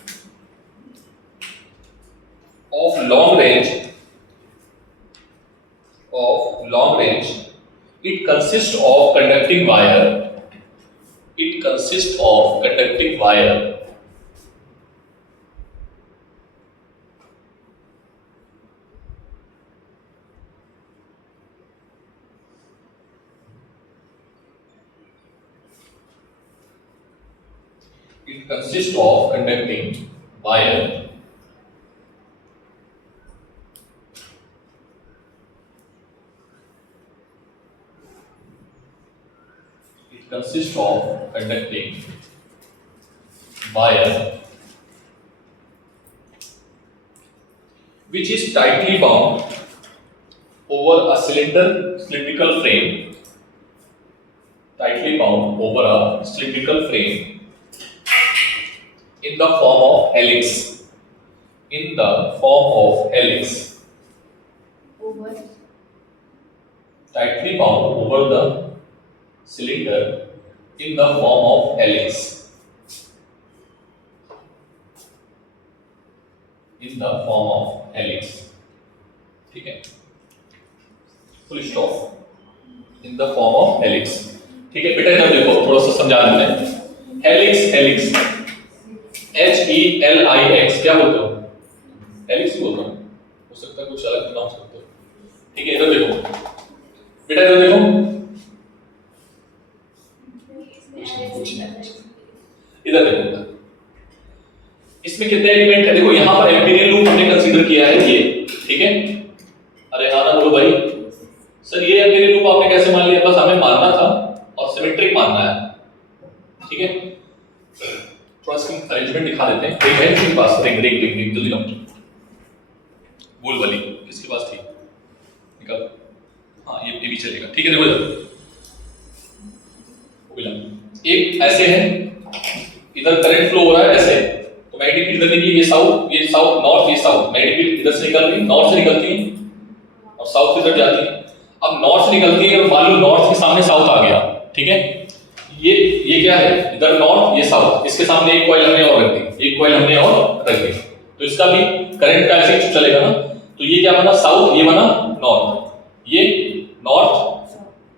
of long range, it consists of conducting wire, it consists of conducting wire it consists of conducting wire consists of conducting wire which is tightly bound over a cylindrical frame, tightly bound over a cylindrical frame in the form of helix, in the form of helix, over, tightly bound over the cylinder in the form of helix, in the form of helix, ठीक है, full stop, in the form of helix, ठीक है। बेटा इधर देखो थोड़ा सा समझा देते हैं। हेलिक्स HELIX क्या बोलते हो, हेलिक्स ही बोलते हो सकता है कुछ अलग नाम सकते हो, ठीक है। इधर देखो बेटा, इधर देखो, इधर देखो, इसमें कितने एलिमेंट है, देखो यहां पर एम्पीरियल लूप हमने कंसीडर किया है ये, ठीक है। अरे हाँ ना बोलो भाई, सर ये एम्पीरियल लूप आपने कैसे मान लिया, बस हमें मानना था और सिमेट्रिक मानना है, ठीक है। थोड़ा सा अरेंजमेंट दिखा देते हैं। एक है किसके पास रिंग जल्दी लो, गोल वाली किसके पास थी, निकाल, हाँ ये भी चलेगा, ठीक है। देखो एक ऐसे है, इधर करंट फ्लो हो रहा है ऐसे, तो मैग्नेटिक फील्ड देखिए ये साउथ नॉर्थ, ये साउथ, मैग्नेटिक फील्ड इधर से निकल रही, नॉर्थ से निकलती है और साउथ की तरफ जाती है। अब नॉर्थ से निकलती है और मान लो नॉर्थ के सामने साउथ आ गया, ठीक है। ये क्या है, इधर नॉर्थ ये साउथ, इसके सामने एक कॉइल हमने और रख दी, एक कॉइल हमने और रख दी, तो इसका भी करंट का ऐसे चलेगा ना। तो ये क्या बना, साउथ, ये बना नॉर्थ, ये नॉर्थ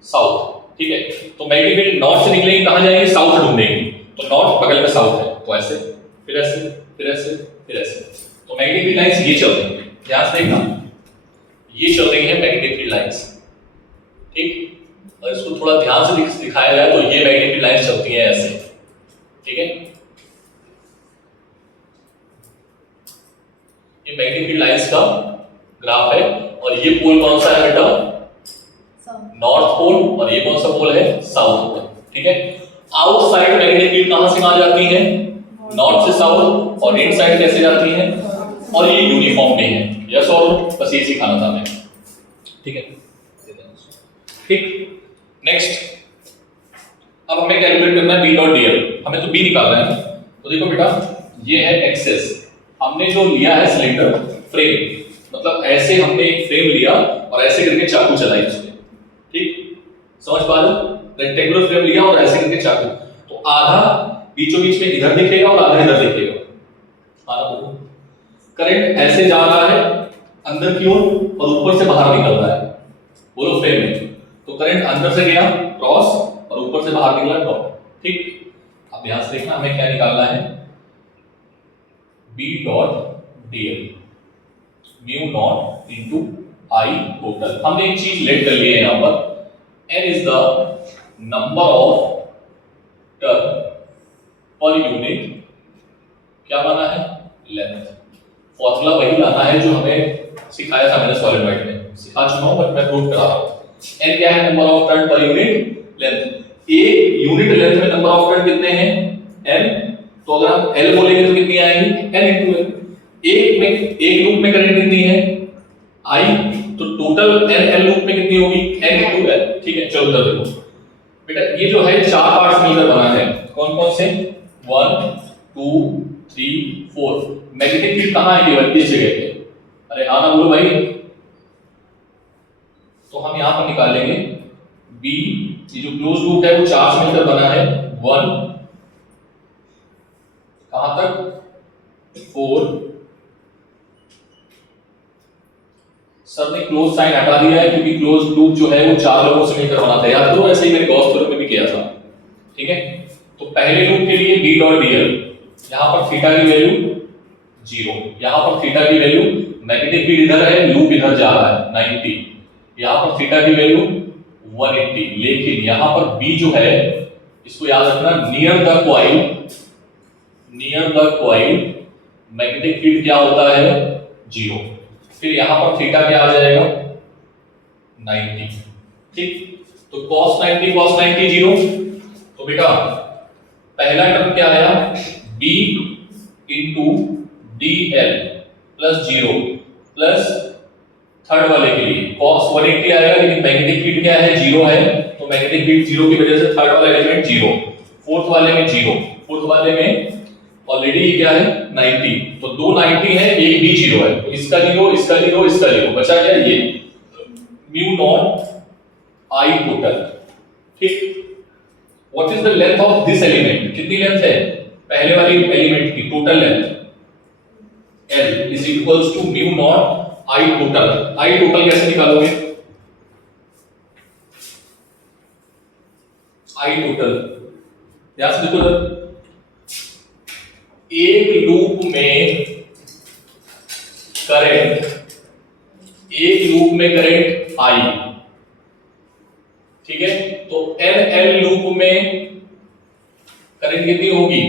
साउथ, ठीक है। तो मैग्नेटिक फील्ड नॉर्थ से निकलेगी, कहां जाएंगे, साउथ ढूंढेंगे, तो नॉर्थ बगल में साउथ है, तो ऐसे फिर ऐसे फिर ऐसे फिर ऐसे, तो मैग्नेटिक फील्ड लाइंस ये चल रही है, ध्यान से देखना, ये चल रही है मैग्नेटिक फील्ड लाइंस, ठीक। और इसको थोड़ा ध्यान से दिखाया जाए तो ये मैग्नेटिक फील्ड लाइंस चलती हैं ऐसे, ठीक है। ये मैग्नेटिक फील्ड लाइंस का ग्राफ है, और ये पोल कौन सा है बेटा, नॉर्थ पोल, और ये कौन सा पोल है, साउथ पोल, ठीक है। आउटसाइड मैग्नेटिक फील्ड कहां से कहां जाती है, नॉर्थ से साउथ, और इनसाइड कैसे जाती है, और ये यूनिफॉर्म नहीं है, यस और नो, बस ये सिखाना था हमें, ठीक है। ठीक, नेक्स्ट अब हमें कैलकुलेट करना है बी डॉट डीएल, हमें तो बी निकालना है। तो देखो बेटा, ये है एक्सेस, हमने जो लिया है सिलेंडर फ्रेम, मतलब ऐसे हमने एक फ्रेम लिया और ऐसे करके चाकू चलाई उसमें, ठीक, समझ पा रहे हो? रेक्टेंगुलर फ्रेम लिया और ऐसे करके चाकू, तो आधा बीचों बीच में इधर दिखेगा और आधा इधर दिखेगा। आना बोलो। करंट ऐसे जा रहा है अंदर की ओर और ऊपर से बाहर निकल रहा है, बोलो फ्रेम में, तो करंट अंदर से गया क्रॉस और ऊपर से बाहर निकला डॉट, ठीक। अब ध्यान से देखना हमें क्या निकालना है, B dot dl mu naught into I total. हमने एक चीज लेट कर ली है यहां पर, n is the number of turn per unit, क्या माना है, लेंथ। फॉर्मूला वही लाना है जो हमें सिखाया था मैंने सॉलिडॉइड में, सिखा चुका हूं बट मैं प्रूव करा रहा हूं। n क्या है, number of turn per unit length. एक यूनिट लेंथ में नंबर ऑफ टर्न कितने हैं, n, तो अगर हम l बोलेंगे तो कितनी आएगी, n into l। एक लूप में करंट कितनी है, I, तो टोटल n लूप में कितनी होगी, n into l, ठीक है। चलो उधर देखो बेटा, ये जो है चार पार्ट्स मिलकर बना है, कौन कौन से, 1 2 3 4। मैग्नेटिक फील्ड कहां है, केवल इस जगह पे, अरे हाँ ना बोलो भाई। तो हम यहां पर निकालेंगे B, ये जो क्लोज लूप है वो चार से मिलकर बना है, 1 कहां तक, 4। सर ने क्लोज साइन हटा दिया है क्योंकि क्लोज लूप जो है वो चार लोगों से मिलकर बना था, याद करो, ऐसे ही मैंने गॉस थ्योरम में भी किया था, ठीक है। तो पहले लूप के लिए B डॉट dl, यहां पर थीटा की वैल्यू 0, यहां पर थीटा की वैल्यू, मैग्नेटिक फील्ड इधर है, लूप इधर जा रहा है 90, यहां पर थीटा की वैल्यू 180। लेकिन यहां पर B जो है, इसको याद रखना, near the coil magnetic field क्या होता है, 0। फिर यहां पर थीटा क्या आ जाएगा, 90, ठीक। तो cos 90 0। तो बेटा पहला टर्म क्या आया, B into dl plus 0 plus third वाले के लिए cos 180 आएगा, लेकिन मैग्नेटिक फील्ड क्या है, 0 है, तो मैग्नेटिक फील्ड 0 की वजह से थर्ड वाला एलिमेंट 0, फोर्थ वाले में 0, फोर्थ वाले में ऑलरेडी क्या है 90, तो दो 90 है, एक भी 0 है, तो इसका 0 इसका 0 इसका 0, बचा क्या ये म्यू नॉट I टोटल, ठीक। What is the length of this element, कितनी लेंथ है पहले वाली एलिमेंट की, total length L is equals to mu naught I total. I total कैसे निकालोगे, I टोटल ध्यान से देखो, एक लूप में करंट I, ठीक है। तो NL लूप में करंट कितनी होगी,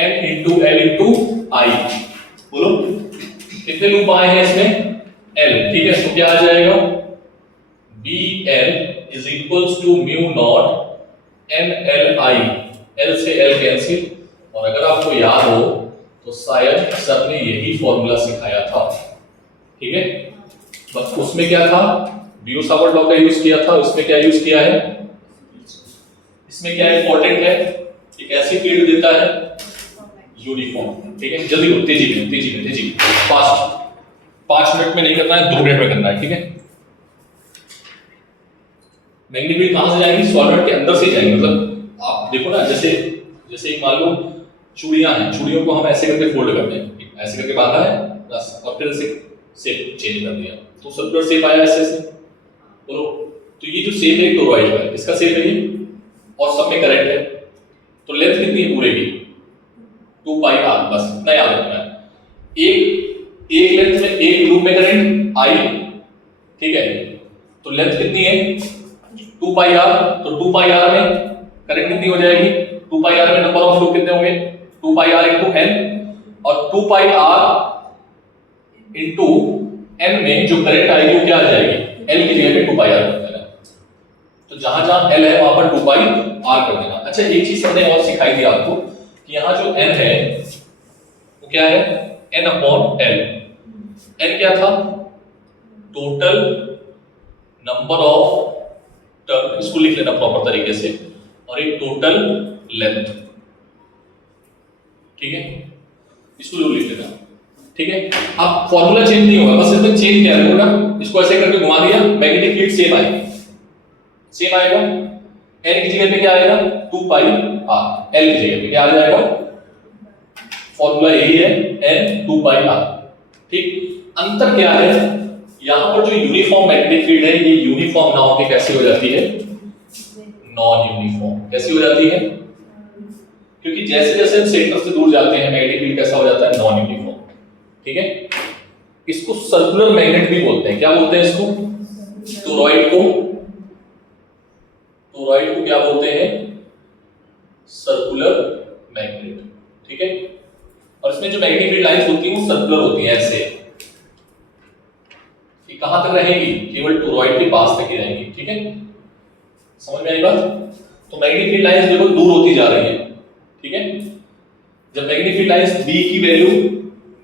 N into L into I, बोलो कितने लूप आए हैं इसमें, L, ठीक है। तो क्या आ जाएगा, BL is equals to mu naught NLI, L से L कैंसिल, और अगर आपको याद हो तो शायद सर ने यही फॉर्मूला सिखाया था, ठीक है। बस उसमें क्या था, बियो-सावर्ट लॉ का यूज किया था, उसमें क्या यूज किया है, इसमें क्या इंपॉर्टेंट है, एक ऐसी फील्ड देता है यूनिफॉर्म, ठीक है। जल्दी करो, तेजी में फास्ट, 5 मिनट में नहीं करना है, 2 मिनट में करना है, ठीक है। मैग्नेटिक फील्ड कहां से जाएगी, सॉलिड के अंदर से जाएगी, मतलब आप देखो ना, जैसे मान लो चूड़ियां हैं, चूड़ियों को हम ऐसे करके फोल्ड करते हैं, ऐसे करके बांधा है बस, और फिर से शेप चेंज कर दिया तो सर्कुलर शेप आया ऐसे, बोलो। तो ये जो शेप है टोरॉइड का, इसका शेप है ये, और सब में करंट है, तो लेंथ कितनी है पूरे की, 2 पाई r, बस इतना याद रखना है। एक लेंथ में, एक लूप में करंट I, ठीक है, तो लेंथ कितनी है 2 पाई r, तो 2 पाई r में करंट कितनी हो जाएगी, 2 पाई r में नंबर ऑफ लूप कितने होंगे, 2 पाई r into n, और 2 पाई r into n में जो करंट आएगी वो क्या आ जाएगी, l की जगह पे 2 पाई r कर देना, तो जहां जहां l है वहां पर 2 पाई r कर देना। अच्छा, एक चीज हमने और सिखाई थी आपको कि यहाँ जो n है वो क्या है, n अपॉन l। n क्या था, टोटल नंबर ऑफ टर्म, इसको लिख लेना प्रॉपर तरीके से, और एक टोटल लेंथ, ठीक है, इसको जरूर लिख लेना। ठीक है, अब फॉर्मूला चेंज नहीं होगा, बस इसमें चेंज क्या होगा, इसको ऐसे करके घुमा दिया, मैग्नेटिक फील्ड सेम आएगी, सेम आएगा। n की जगह पे क्या आएगा 2 पाई r, l की जगह पे क्या आ जाएगा, फॉर्मूला यही है n 2 पाई r। ठीक, अंतर क्या है, यहां पर जो यूनिफॉर्म मैग्नेटिक फील्ड है ये यूनिफॉर्म ना होकर कैसी हो जाती है, नॉन यूनिफॉर्म। कैसी हो जाती है, क्योंकि जैसे जैसे हम सेंटर से दूर जाते हैं मैग्नेटिक फील्ड कैसा हो जाता है, नॉन यूनिफॉर्म। ठीक है, इसको सर्कुलर मैग्नेट भी बोलते हैं। क्या बोलते हैं इसको, टोरॉइड को क्या बोलते हैं, सर्कुलर मैग्नेट। ठीक है, और इसमें जो मैग्नेटिक फील्ड लाइंस होती हैं वो सर्कुलर होती हैं, ऐसे कि कहां तक रहेंगी, केवल टोरॉइड के पास तक ही रहेंगी। ठीक है, समझ में आई बात। तो मैग्नेटिक फील्ड लाइंस बिल्कुल दूर होती जा रही है। ठीक है, जब मैग्नेटिक फील्ड लाइंस b की वैल्यू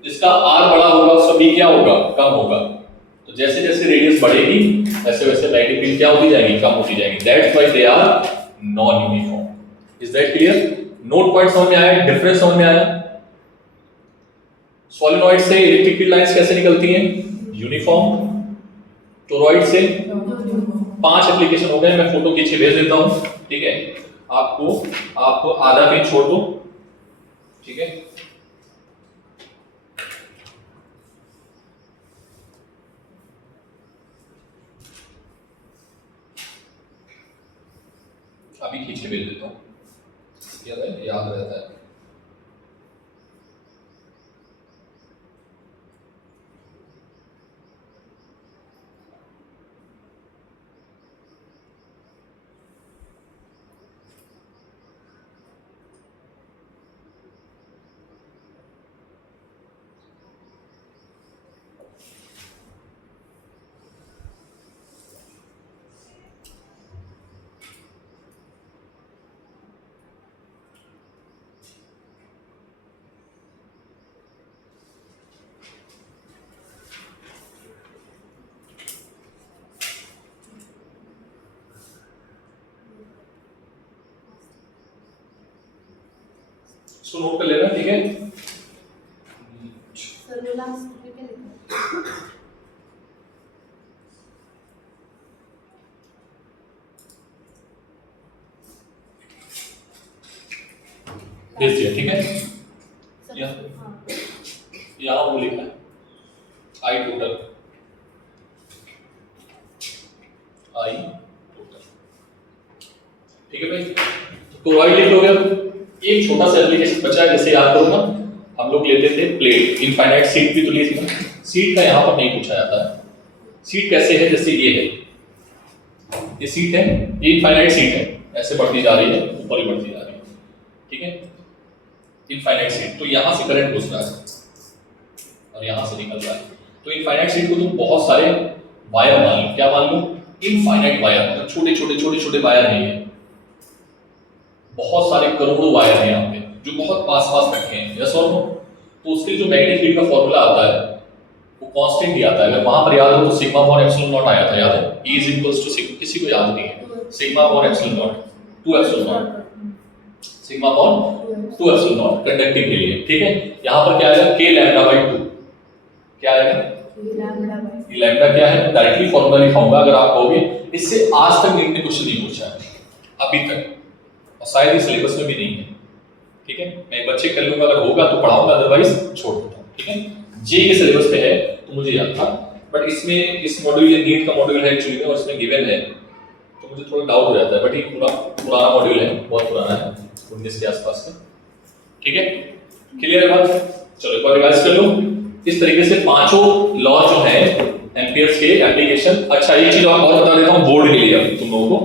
जिसका r बड़ा होगा उसका b क्या होगा, कम होगा। तो जैसे जैसे रेडियस बढ़ेगी वैसे वैसे मैग्नेटिक फील्ड क्या होती जाएगी, कम होती जाएगी। That's why they are non uniform. Is that clear, note point समझ में आया, डिफरेंस समझ में आया। सोलेनोइड से इलेक्ट्रिक फील्ड लाइंस कैसे निकलती हैं, यूनिफॉर्म। टोरॉइड से 5 एप्लीकेशन हो गए, मैं फोटो खींच के भेज देता हूं। ठीक है, आपको आधा पेज छोड़ दो। ठीक है, अभी खींच के भेज देता हूं, याद रहता है। इसको नोट कर लेना। ठीक है, सर वो लास्ट में क्या लिखा है? भेज दिया। ठीक है, सब- या- हाँ। यहाँ वो लिखा है आई टोटल, ठीक है भाई। तो टोरॉइड लिख लोगे। एक छोटा सा एप्लीकेशन बचा है, जैसे याद करो ना, हम लोग लेते थे प्लेट, इनफाइनाइट सीट भी तो ली थी ना। सीट का यहाँ पर नहीं पूछा जाता है। सीट कैसे है, जैसे ये है, ये सीट है, ये इनफाइनाइट सीट है, ऐसे बढ़ती जा रही है, ऊपर ही बढ़ती जा रही है। ठीक है, इनफाइनाइट सीट, तो यहाँ से करंट घुस रहा है और यहाँ से निकल रहा है। तो इनफाइनाइट सीट को तुम बहुत सारे वायर मान लो। क्या मान लो, इनफाइनाइट वायर, मतलब छोटे छोटे छोटे छोटे वायर नहीं है, बहुत सारे करोड़ों वायर हैं यहाँ पे जो बहुत पास पास रखे हैं। यस और नो। तो उसके लिए जो मैग्नेटिक फील्ड का फॉर्मूला आता है वो कांस्टेंट ही आता है। अगर वहां पर याद हो तो सिग्मा अपॉन एप्सिलॉन नॉट आया था, याद है, E is equals to sigma, किसी को याद नहीं है, sigma upon epsilon naught 2 epsilon naught, sigma upon 2 epsilon naught conducting के लिए। ठीक है, यहाँ पर क्या आएगा, k लैम्डा बाई 2। क्या आएगा, लैम्डा क्या है, डायरेक्टली फॉर्मूला लिखाऊंगा अगर आप कहोगे। इससे आज तक नीट ने क्वेश्चन नहीं पूछा है अभी तक, और शायद ही सिलेबस में भी नहीं है। ठीक है, मैं एक बार चेक कर लूंगा, अगर होगा तो पढ़ाऊंगा, अदरवाइज छोड़ देता हूँ। ठीक है, जे के सिलेबस पे है तो मुझे याद था, बट इसमें इस मॉड्यूल ये नीट का मॉड्यूल है एक्चुअली में, और इसमें गिवन है तो मुझे थोड़ा डाउट हो जाता है, बट ये पूरा पुराना मॉड्यूल है, बहुत पुराना है, 19 के आसपास का। ठीक है, क्लियर है बात। चलो एक बार रिवाइज कर लो। इस तरीके से पांचों लॉ जो है एम्पियर्स के एप्लीकेशन। अच्छा, एक चीज और बता देता हूँ बोर्ड के लिए तुम लोगों को,